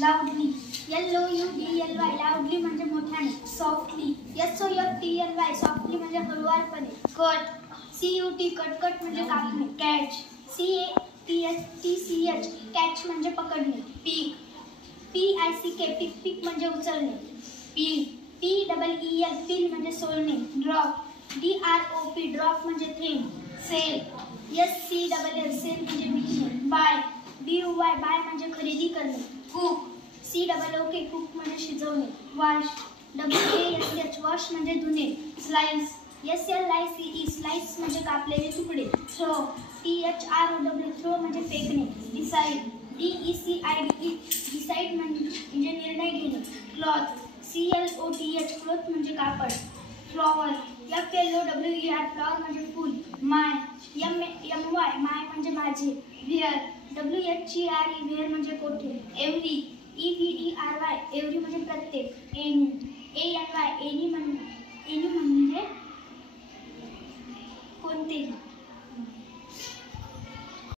लाऊडली. LOUDLY लाऊडली म्हणजे मोठ्याने. Softly. SOFTLY softly म्हणजे हळुवारपणे. कट. CUT कटकट म्हणजे कापणे. कॅच. CATCH कॅच म्हणजे पकडणे. पीक. PICK पीक म्हणजे उचलणे. पील. PEEL पील म्हणजे सोलणे. ड्रॉप. DROP ड्रॉप म्हणजे थेंब. सेल. SCLL सेल म्हणजे विकणे. बाय. BUY बाय म्हणजे खरेदी करणे. कुक. COOK कुक म्हणजे शिजवणे. वॉश. WASH वॉश म्हणजे धुणे. स्लाइस. SLICE स्लाइस म्हणजे कापलेले तुकडे. थ्रो. THROW थ्रो म्हणजे फेकणे. डिसाइड. DECIDE डिसाइड म्हणजे निर्णय घेणे. क्लॉथ. CLOTH क्लॉथ म्हणजे कापड. फ्लॉवर. FLOWER फ्लॉवर म्हणजे फूल. माय. MY माय म्हणजे माझे. व्हेअर. WHERE व्हेअर म्हणजे कोठे. एव्हरी. EVERY एव्हरी म्हणजे प्रत्येक. एनी. ANY एनी म्हणजे कोणतेही.